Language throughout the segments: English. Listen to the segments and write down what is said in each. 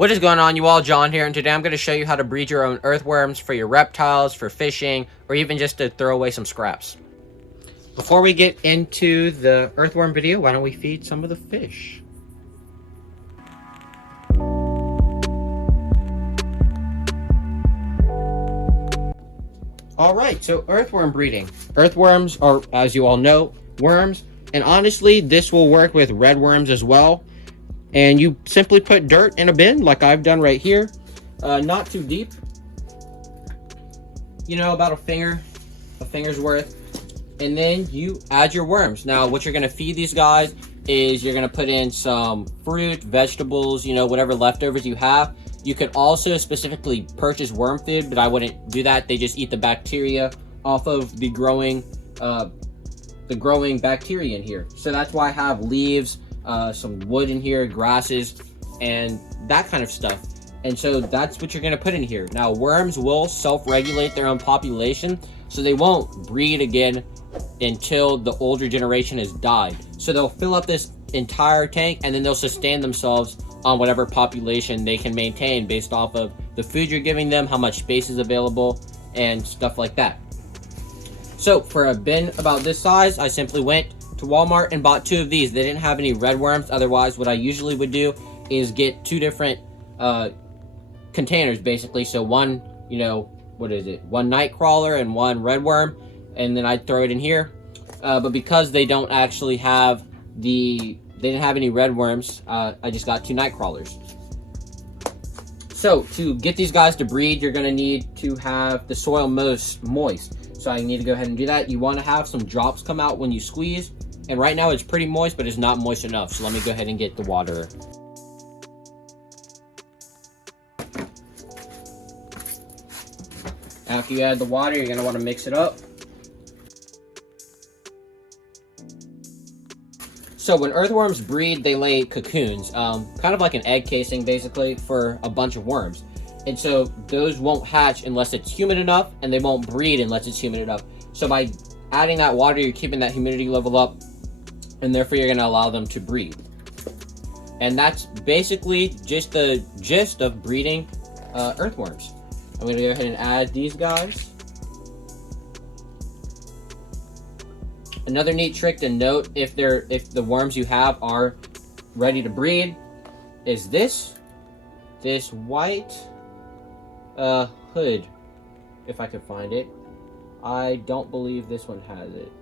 What is going on, you all? John here, and today I'm going to show you how to breed your own earthworms for your reptiles, for fishing, or even just to throw away some scraps. Before we get into the earthworm video, why don't we feed some of the fish? Alright, so earthworm breeding. Earthworms are, as you all know, worms, and honestly, this will work with red worms as well. And you simply put dirt in a bin like I've done right here, not too deep, you know, about a finger's worth, and then you add your worms. Now what you're going to feed these guys is you're going to put in some fruit, vegetables, you know, whatever leftovers you have. You could also specifically purchase worm food, but I wouldn't do that. They just eat the bacteria off of the growing bacteria in here. So that's why I have leaves, some wood in here, grasses, and that kind of stuff. And so that's what you're going to put in here. Now, worms will self-regulate their own population, so they won't breed again until the older generation has died. So they'll fill up this entire tank, and then they'll sustain themselves on whatever population they can maintain based off of the food you're giving them, how much space is available, and stuff like that. So for a bin about this size, I simply went to Walmart and bought 2 of these. They didn't have any red worms. Otherwise, what I usually would do is get 2 different containers, basically. So one, you know, one night crawler and one red worm, and then I'd throw it in here. But because they don't actually have they didn't have any red worms, I just got 2 night crawlers. So to get these guys to breed, you're gonna need to have the soil most moist. So I need to go ahead and do that. You want to have some drops come out when you squeeze. And right now it's pretty moist, but it's not moist enough. So let me go ahead and get the water. After you add the water, you're going to want to mix it up. So when earthworms breed, they lay cocoons, kind of like an egg casing basically, for a bunch of worms. And so those won't hatch unless it's humid enough, and they won't breed unless it's humid enough. So by adding that water, you're keeping that humidity level up, and therefore you're going to allow them to breed. And that's basically just the gist of breeding earthworms. I'm going to go ahead and add these guys. Another neat trick to note if the worms you have are ready to breed is this white hood, if I can find it. I don't believe this one has it.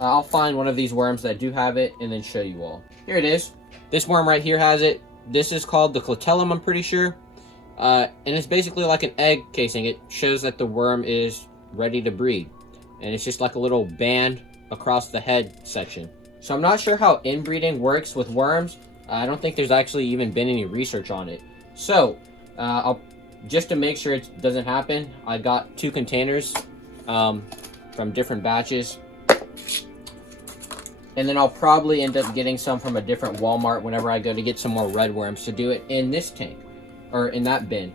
I'll find one of these worms that do have it and then show you all. Here it is. This worm right here has it. This is called the clitellum, I'm pretty sure. And it's basically like an egg casing. It shows that the worm is ready to breed. And it's just like a little band across the head section. So I'm not sure how inbreeding works with worms. I don't think there's actually even been any research on it. So, just to make sure it doesn't happen, I got 2 containers from different batches. And then I'll probably end up getting some from a different Walmart whenever I go to get some more red worms to do it in this tank, or in that bin.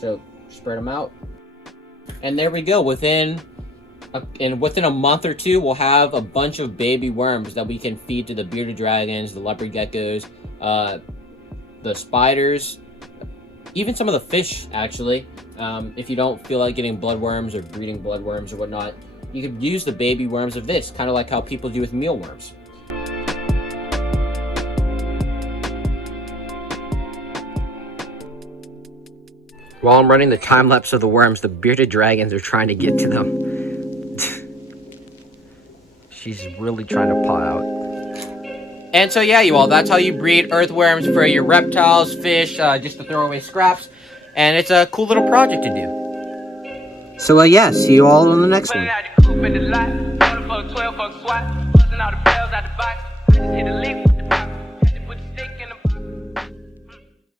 So, spread them out. And there we go. Within a month or 2, we'll have a bunch of baby worms that we can feed to the bearded dragons, the leopard geckos, the spiders, even some of the fish, actually. If you don't feel like getting bloodworms or breeding bloodworms or whatnot, you could use the baby worms of this, kind of like how people do with mealworms. While I'm running the time lapse of the worms, the bearded dragons are trying to get to them. She's really trying to paw out. And so yeah, you all, that's how you breed earthworms for your reptiles, fish, just to throw away scraps. And it's a cool little project to do. So yeah, see you all on the next one.